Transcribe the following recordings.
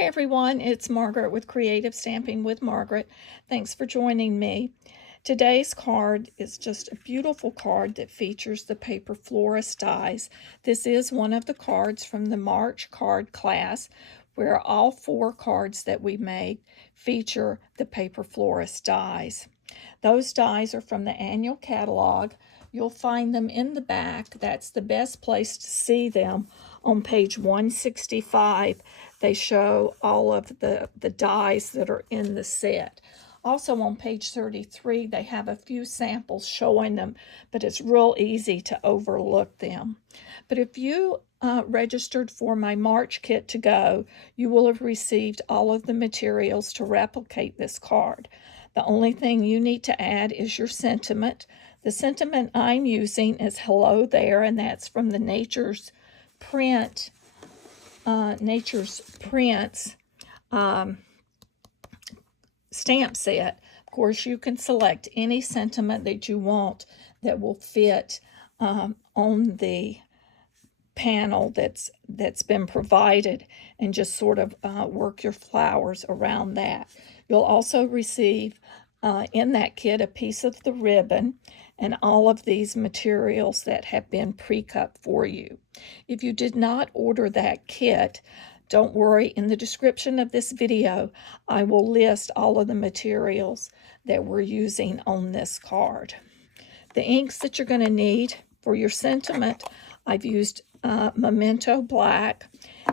Hi everyone, it's Margaret with Creative Stamping with Margaret. Thanks for joining me. Today's card is just a beautiful card that features the Paper Florist Dies. This is one of the cards from the March card class where all 4 cards that we made feature the Paper Florist Dies. Those dies are from the annual catalog. You'll find them in the back. That's the best place to see them. On page 165, they show all of the dies that are in the set. Also on page 33, they have a few samples showing them, but it's real easy to overlook them. But if you registered for my March kit to go, you will have received all of the materials to replicate this card. The only thing you need to add is your sentiment. The sentiment I'm using is Hello There, and that's from the Nature's Prints stamp set. Of course, you can select any sentiment that you want that will fit on the panel that's been provided, and just sort of work your flowers around that. You'll also receive in that kit a piece of the ribbon and all of these materials that have been pre-cut for you. If you did not order that kit, don't worry, in the description of this video, I will list all of the materials that we're using on this card. The inks that you're going to need for your sentiment, I've used Memento Black,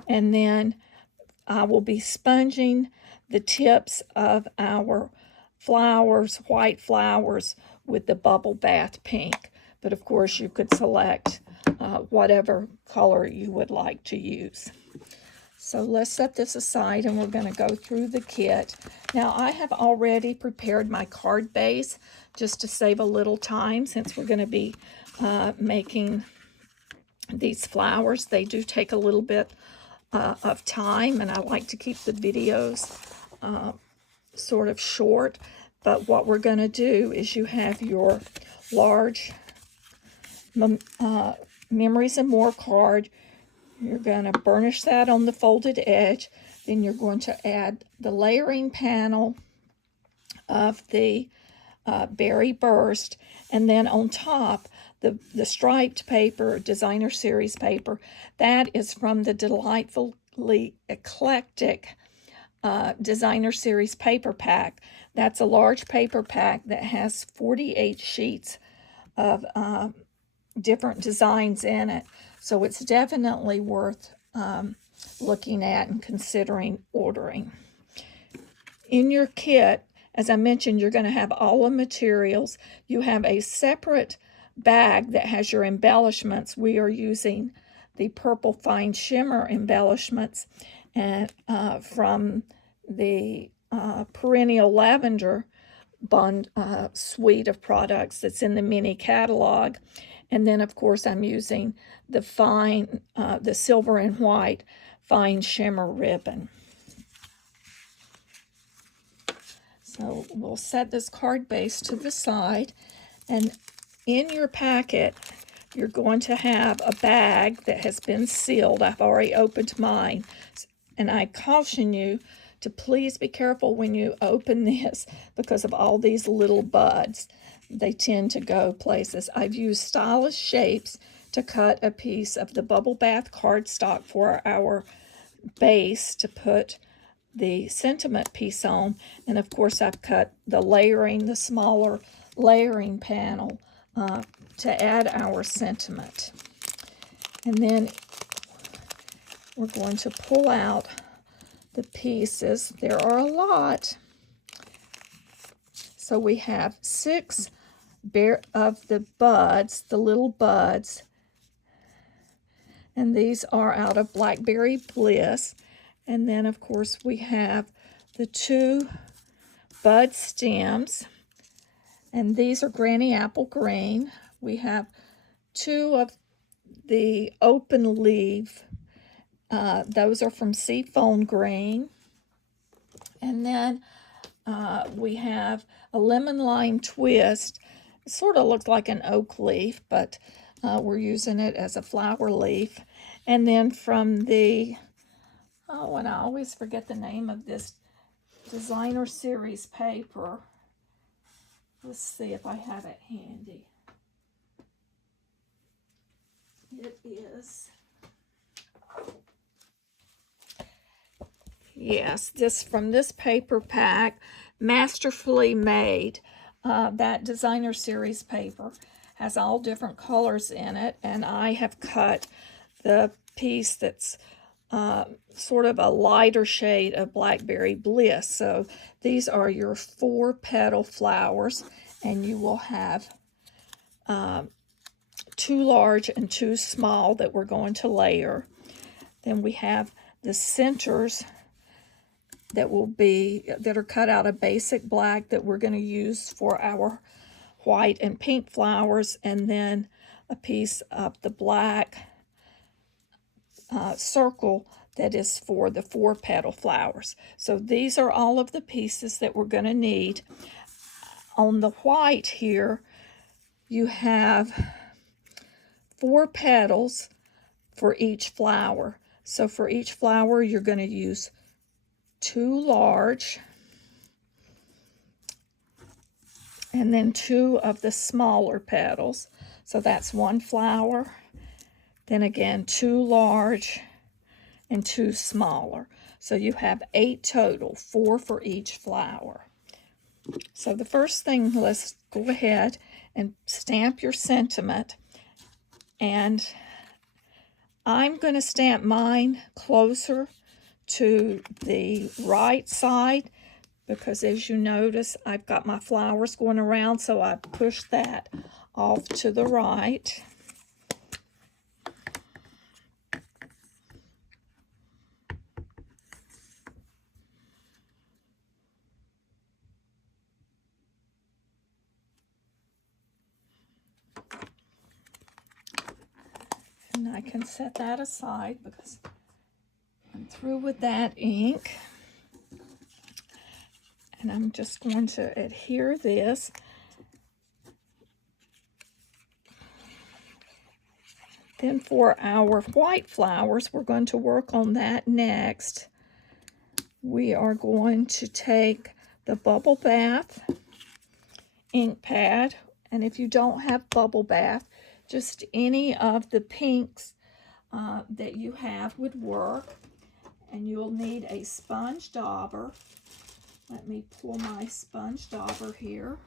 and then I will be sponging the tips of our flowers, white flowers, with the Bubble Bath Pink. But of course you could select whatever color you would like to use. So let's set this aside and we're going to go through the kit. Now I have already prepared my card base just to save a little time, since we're going to be making these flowers. They do take a little bit of time, and I like to keep the videos sort of short. But what we're going to do is, you have your large Memories and More card. You're going to burnish that on the folded edge. Then you're going to add the layering panel of the Berry Burst, and then on top the striped paper, designer series paper. That is from the delightfully eclectic designer series paper pack. That's a large paper pack that has 48 sheets of different designs in it, so it's definitely worth looking at and considering ordering. In your kit, as I mentioned, you're going to have all the materials. You have a separate bag that has your embellishments. We are using the Purple Fine Shimmer embellishments and from the Perennial Lavender suite of products that's in the mini catalog. And then of course I'm using the the silver and white fine shimmer ribbon. So we'll set this card base to the side, and in your packet you're going to have a bag that has been sealed. I've already opened mine, and I caution you to please be careful when you open this because of all these little buds. They tend to go places. I've used stylish shapes to cut a piece of the Bubble Bath cardstock for our base to put the sentiment piece on, and of course I've cut the smaller layering panel to add our sentiment. And then we're going to pull out the pieces. There are a lot. So we have 6 of the buds, the little buds, and these are out of Blackberry Bliss. And then of course we have the 2 bud stems, and these are Granny Apple Green. We have 2 of the open leaf. Those are from Seafoam Green. And then we have a lemon lime twist. It sort of looks like an oak leaf, but we're using it as a flower leaf. And then from the Oh, and I always forget the name of this designer series paper. Let's see if I have it handy. It is, yes, this from this paper pack, Masterfully Made. That designer series paper has all different colors in it, and I have cut the piece that's sort of a lighter shade of Blackberry Bliss. So these are your 4 petal flowers, and you will have 2 large and 2 small that we're going to layer. Then we have the centers that are cut out of basic black that we're going to use for our white and pink flowers, and then a piece of the black circle that is for the 4 petal flowers. So these are all of the pieces that we're going to need. On the white here, you have 4 petals for each flower. So for each flower, you're going to use 2 large and then 2 of the smaller petals. So that's 1 flower. Then again, 2 large and 2 smaller. So you have 8 total, 4 for each flower. So the first thing, let's go ahead and stamp your sentiment. And I'm going to stamp mine closer to the right side because, as you notice, I've got my flowers going around, so I push that off to the right. And I can set that aside because I'm through with that ink. And I'm just going to adhere this. Then for our white flowers, we're going to work on that next. We are going to take the Bubble Bath ink pad, and if you don't have Bubble Bath, just any of the pinks that you have would work. And you'll need a sponge dauber. Let me pull my sponge dauber here.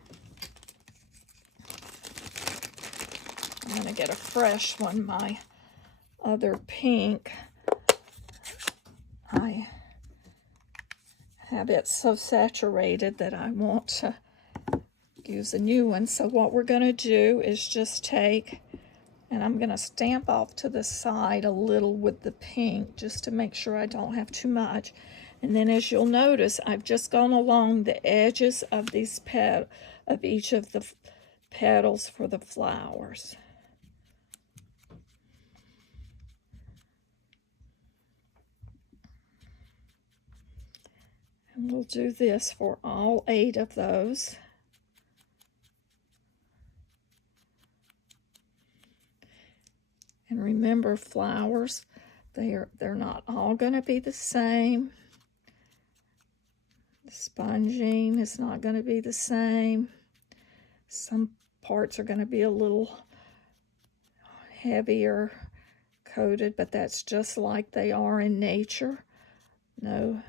I'm going to get a fresh one. My other pink, I have it so saturated that I want to use a new one. So what we're going to do is just take, and I'm going to stamp off to the side a little with the pink just to make sure I don't have too much. And then, as you'll notice, I've just gone along the edges of these of each of the petals for the flowers. And we'll do this for all 8 of those. And remember, flowers, they're not all going to be the same. The sponging is not going to be the same. Some parts are going to be a little heavier coated, but that's just like they are in nature. No.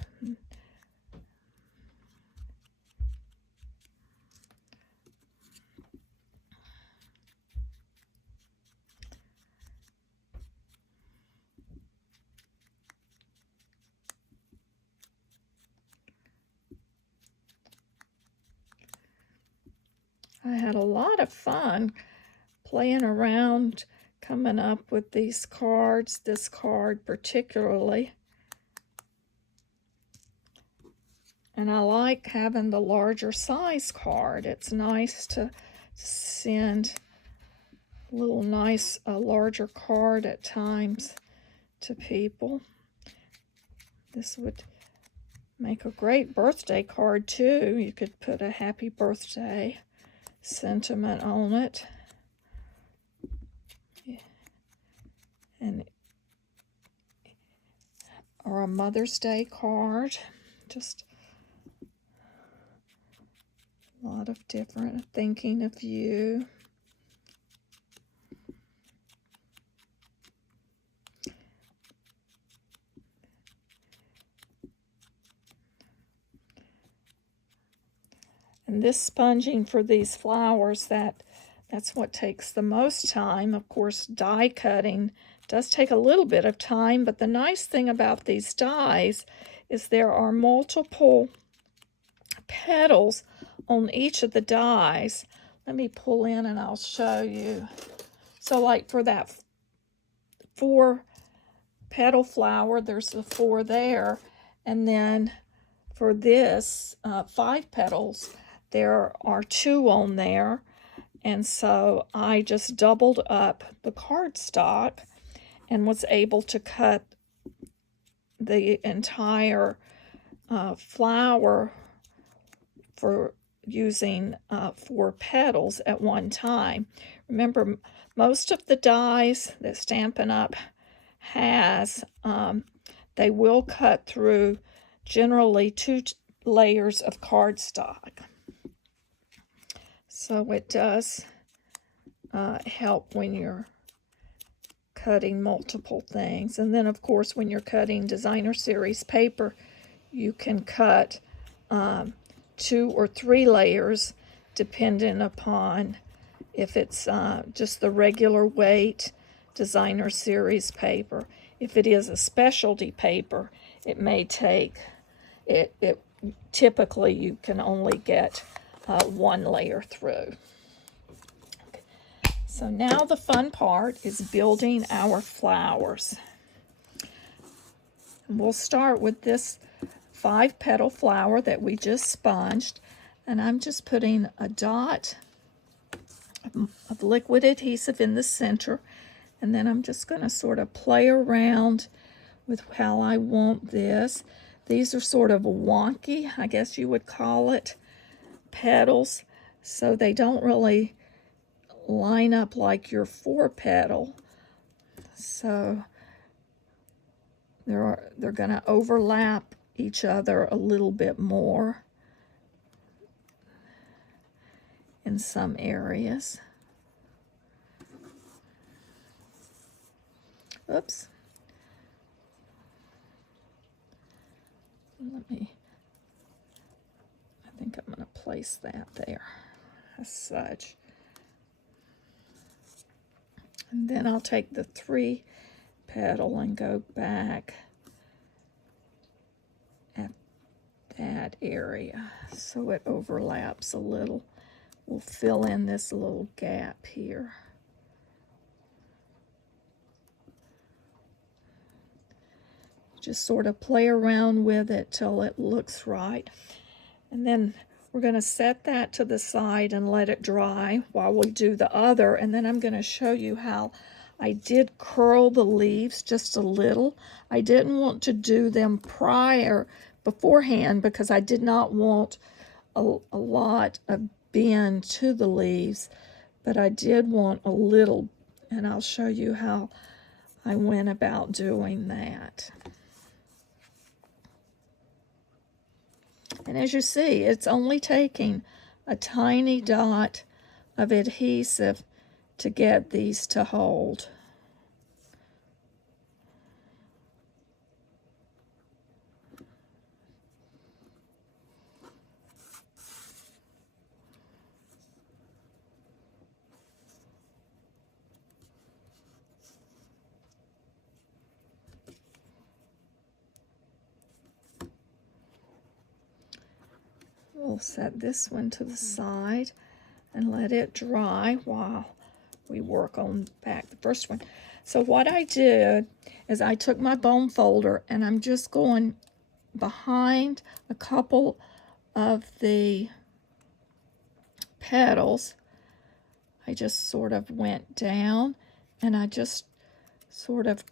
I had a lot of fun playing around, coming up with these cards, this card particularly. And I like having the larger size card. It's nice to send a little nice, larger card at times to people. This would make a great birthday card too. You could put a happy birthday sentiment on it. And or a Mother's Day card. Just a lot of different thinking of you. And this sponging for these flowers, that's what takes the most time. Of course, die cutting does take a little bit of time, but the nice thing about these dies is there are multiple petals on each of the dies. Let me pull in and I'll show you. So like for that 4 petal flower, there's the 4 there, and then for this 5 petals, there are 2 on there. And so I just doubled up the cardstock and was able to cut the entire flower for using 4 petals at one time. Remember, most of the dies that Stampin' Up! Has, they will cut through generally 2 layers of cardstock. So it does help when you're cutting multiple things. And then, of course, when you're cutting designer series paper, you can cut 2 or 3 layers depending upon if it's just the regular weight designer series paper. If it is a specialty paper, it may take, it typically you can only get 1 layer through. Okay. So now the fun part is building our flowers. And we'll start with this 5 petal flower that we just sponged, and I'm just putting a dot of liquid adhesive in the center, and then I'm just going to sort of play around with how I want this. These are sort of wonky, I guess you would call it, petals, so they don't really line up like your 4 petal. So they're going to overlap each other a little bit more in some areas. Oops. I think I'm going to place that there as such. And then I'll take the 3 petal and go back at that area so it overlaps a little. We'll fill in this little gap here. Just sort of play around with it till it looks right. And then we're going to set that to the side and let it dry while we do the other. And then I'm going to show you how I did curl the leaves just a little. I didn't want to do them beforehand because I did not want a lot of bend to the leaves, but I did want a little, and I'll show you how I went about doing that. And as you see, it's only taking a tiny dot of adhesive to get these to hold. We'll set this one to the side and let it dry while we work on back the first one. So what I did is I took my bone folder and I'm just going behind a couple of the petals. I just sort of went down and I just sort of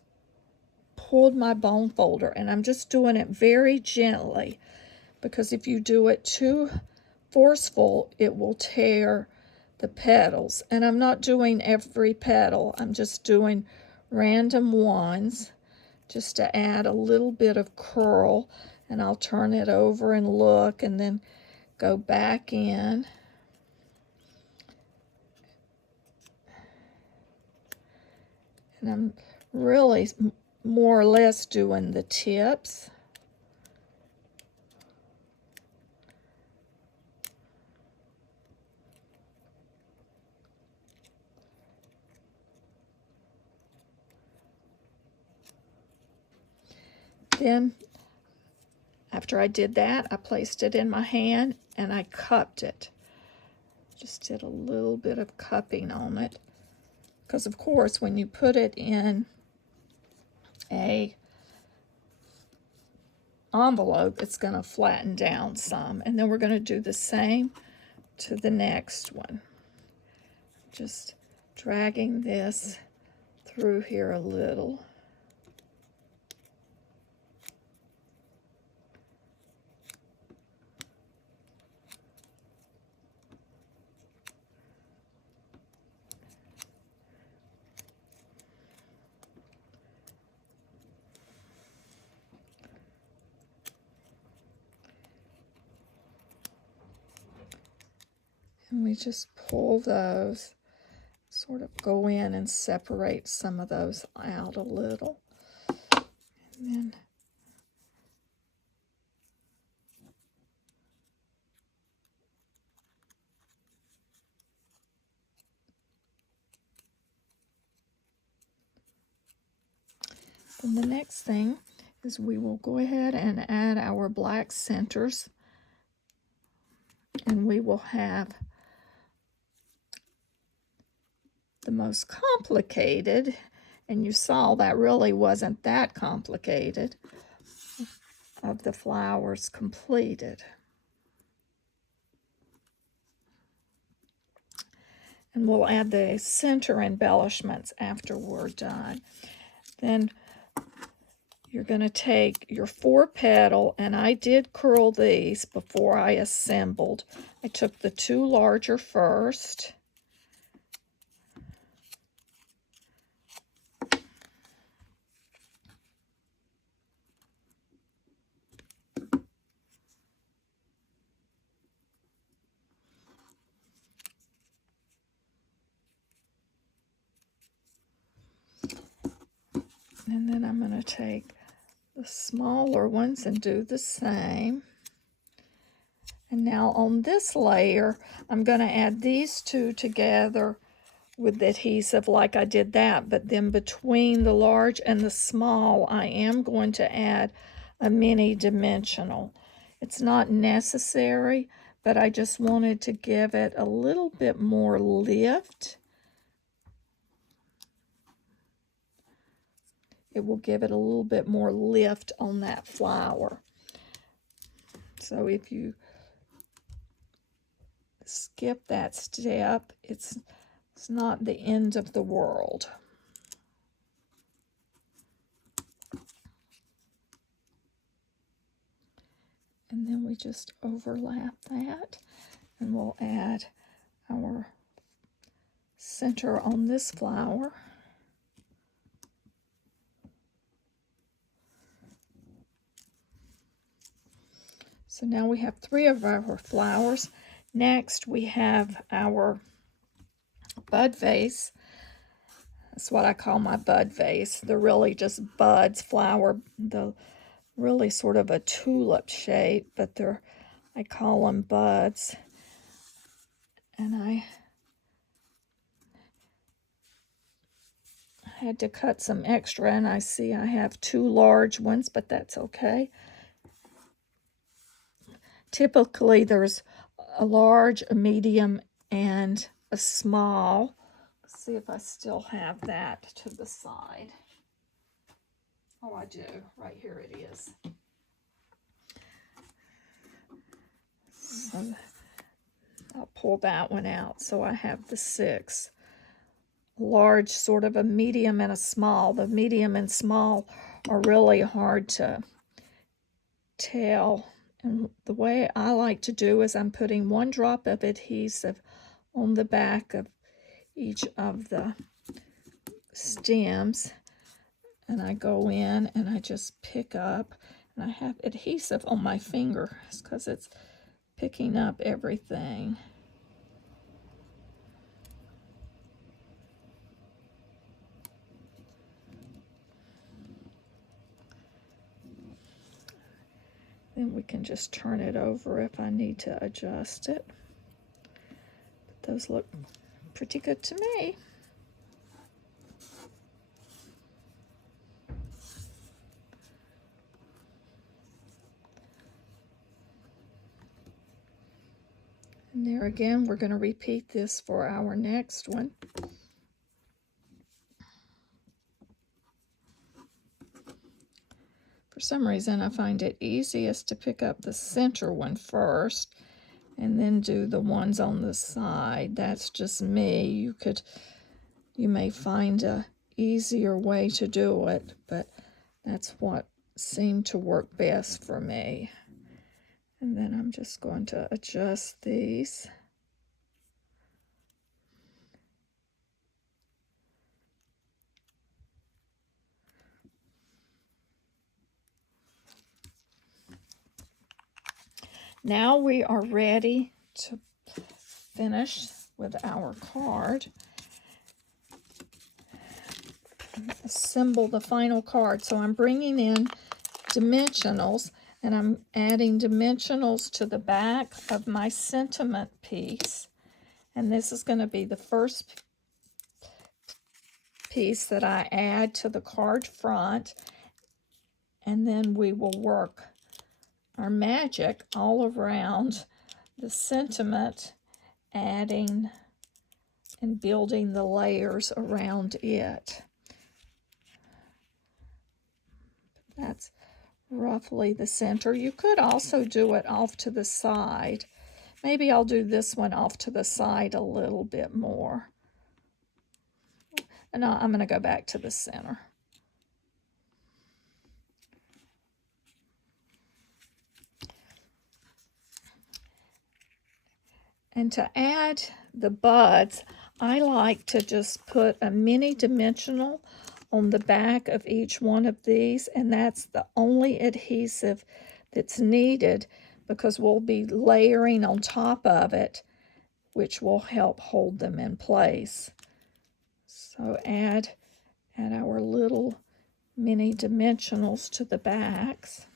pulled my bone folder, and I'm just doing it very gently, because if you do it too forceful, it will tear the petals. And I'm not doing every petal, I'm just doing random ones just to add a little bit of curl, and I'll turn it over and look and then go back in. And I'm really more or less doing the tips. Then, after I did that, I placed it in my hand and I cupped it. Just did a little bit of cupping on it. Because, of course, when you put it in a envelope, it's going to flatten down some. And then we're going to do the same to the next one. Just dragging this through here a little. And we just pull those, sort of go in and separate some of those out a little. And then the next thing is we will go ahead and add our black centers. And we will have the most complicated, and you saw that really wasn't that complicated, of the flowers completed. And we'll add the center embellishments after we're done. Then you're going to take your 4 petal, and I did curl these before I assembled. I took the 2 larger first. And then I'm going to take the smaller ones and do the same. And now on this layer, I'm going to add these 2 together with adhesive like I did that, but then between the large and the small, I am going to add a mini dimensional. It's not necessary, but I just wanted to give it a little bit more lift. It will give it a little bit more lift on that flower. So if you skip that step, it's not the end of the world. And then we just overlap that, and we'll add our center on this flower. So now we have 3 of our flowers. Next, we have our bud vase. That's what I call my bud vase. They're really just buds, the really sort of a tulip shape, but I call them buds. And I had to cut some extra, and I see I have 2 large ones, but that's okay. Typically, there's a large, a medium, and a small. Let's see if I still have that to the side. Oh, I do. Right here it is. So I'll pull that one out. So I have the 6. Large, sort of a medium, and a small. The medium and small are really hard to tell. And the way I like to do is I'm putting 1 drop of adhesive on the back of each of the stems. and I go in and I just pick up, and I have adhesive on my fingers because it's picking up everything. Then we can just turn it over if I need to adjust it. But those look pretty good to me. And there again, we're going to repeat this for our next one. For some reason, I find it easiest to pick up the center one first and then do the ones on the side. That's just me. You may find a easier way to do it, but that's what seemed to work best for me. And then I'm just going to adjust these. Now we are ready to finish with our card. Assemble the final card. So I'm bringing in dimensionals, and I'm adding dimensionals to the back of my sentiment piece. And this is going to be the first piece that I add to the card front. And then we will work our magic all around the sentiment, adding and building the layers around it. That's roughly the center. You could also do it off to the side. Maybe I'll do this one off to the side a little bit more. And I'm going to go back to the center. And to add the buds, I like to just put a mini dimensional on the back of each one of these, and that's the only adhesive that's needed because we'll be layering on top of it, which will help hold them in place. So add our little mini dimensionals to the backs.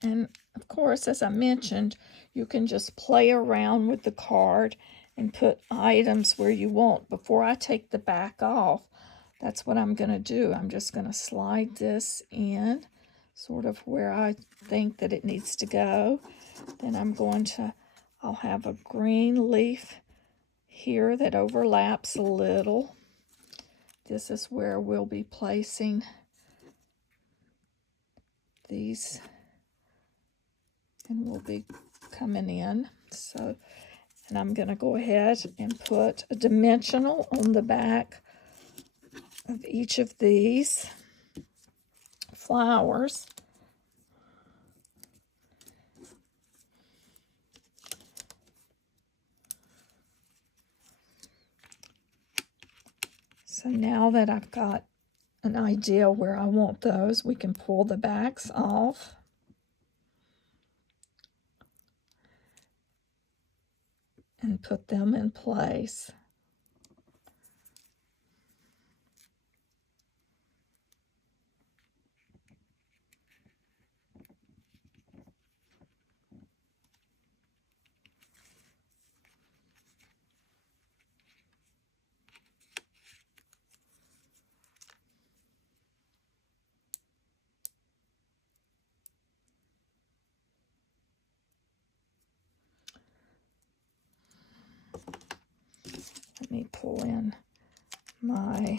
And of course, as I mentioned, you can just play around with the card and put items where you want. Before I take the back off, that's what I'm going to do. I'm just going to slide this in sort of where I think that it needs to go. Then I'll have a green leaf here that overlaps a little. This is where we'll be placing these, and we'll be coming in. So, and I'm going to go ahead and put a dimensional on the back of each of these flowers. So now that I've got an idea where I want those, we can pull the backs off. And put them in place. Let me pull in my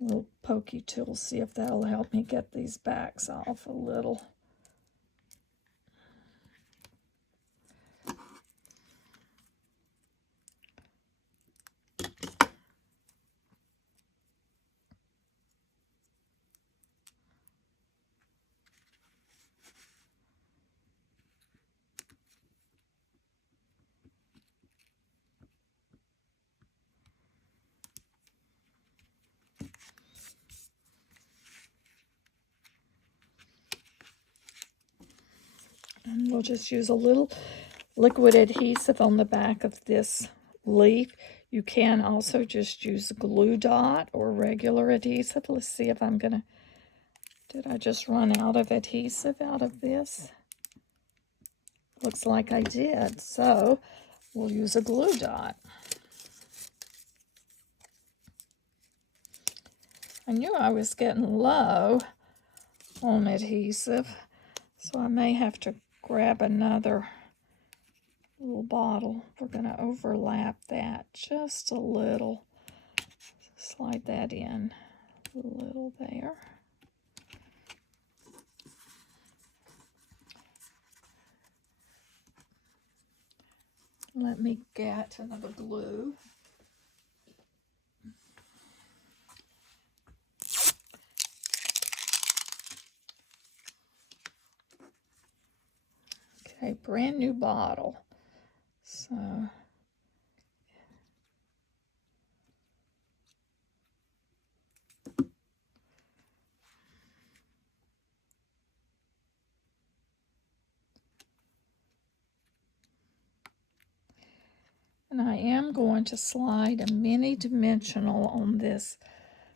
little pokey tool, see if that'll help me get these backs off a little. And we'll just use a little liquid adhesive on the back of this leaf. You can also just use glue dot or regular adhesive. Let's see if I'm gonna, did I just run out of adhesive out of this? Looks like I did, so we'll use a glue dot. I knew I was getting low on adhesive, so I may have to grab another little bottle. We're going to overlap that just a little. Slide that in a little there. Let me get another glue. Okay, brand new bottle. So and I am going to slide a mini dimensional on this.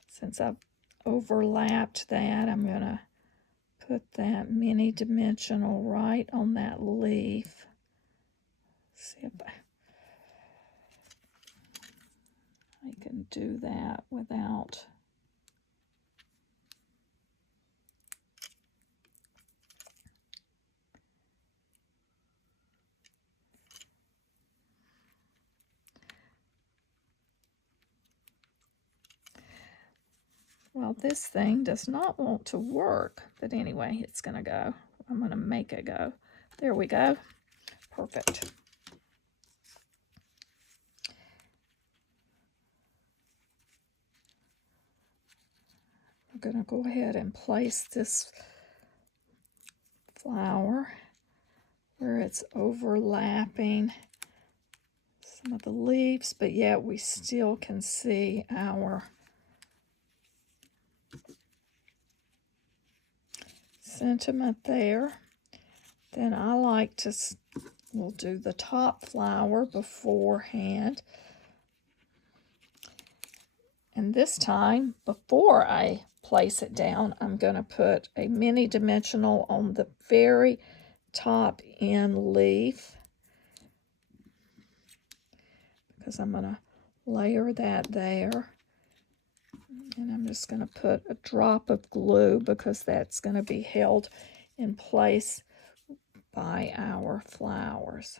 Since I've overlapped that, I'm going to put that mini dimensional right on that leaf. See if I can do that without well, this thing does not want to work, but anyway, it's going to go. I'm going to make it go. There we go. Perfect. I'm going to go ahead and place this flower where it's overlapping some of the leaves, but yet we still can see our sentiment there. Then I like to, we'll do the top flower beforehand. And this time, before I place it down, I'm going to put a mini dimensional on the very top end leaf, because I'm going to layer that there. And I'm just going to put a drop of glue because that's going to be held in place by our flowers.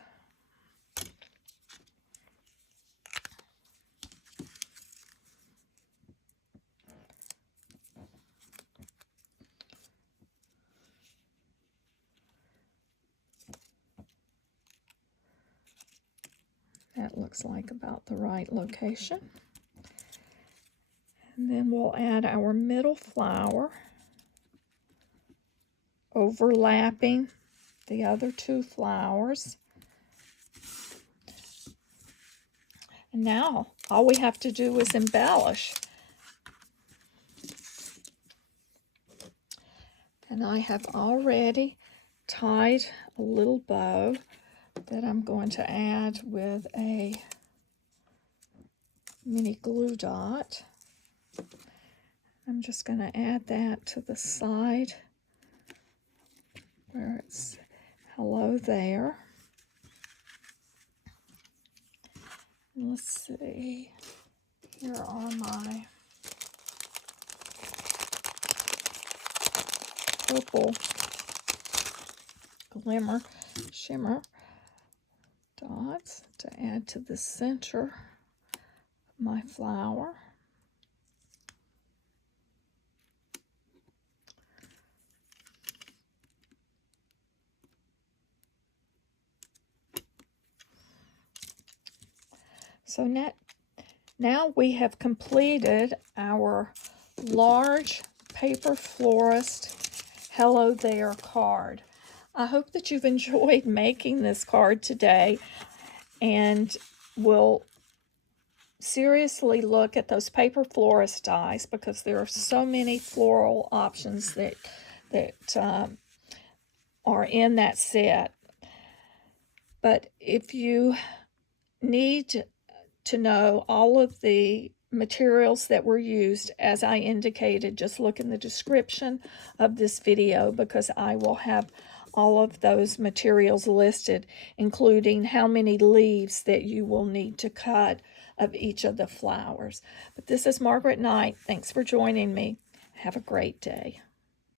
That looks like about the right location. And then we'll add our middle flower, overlapping the other two flowers. And now all we have to do is embellish. And I have already tied a little bow that I'm going to add with a mini glue dot. I'm just going to add that to the side where it's hello there. Let's see, here are my purple glimmer shimmer dots to add to the center of my flower. So now we have completed our large Paper Florist Hello There card. I hope that you've enjoyed making this card today and will seriously look at those Paper Florist dies, because there are so many floral options that are in that set. But if you need to know all of the materials that were used, as I indicated, just look in the description of this video, because I will have all of those materials listed, including how many leaves that you will need to cut of each of the flowers. But this is Margaret Knight. Thanks for joining me. Have a great day.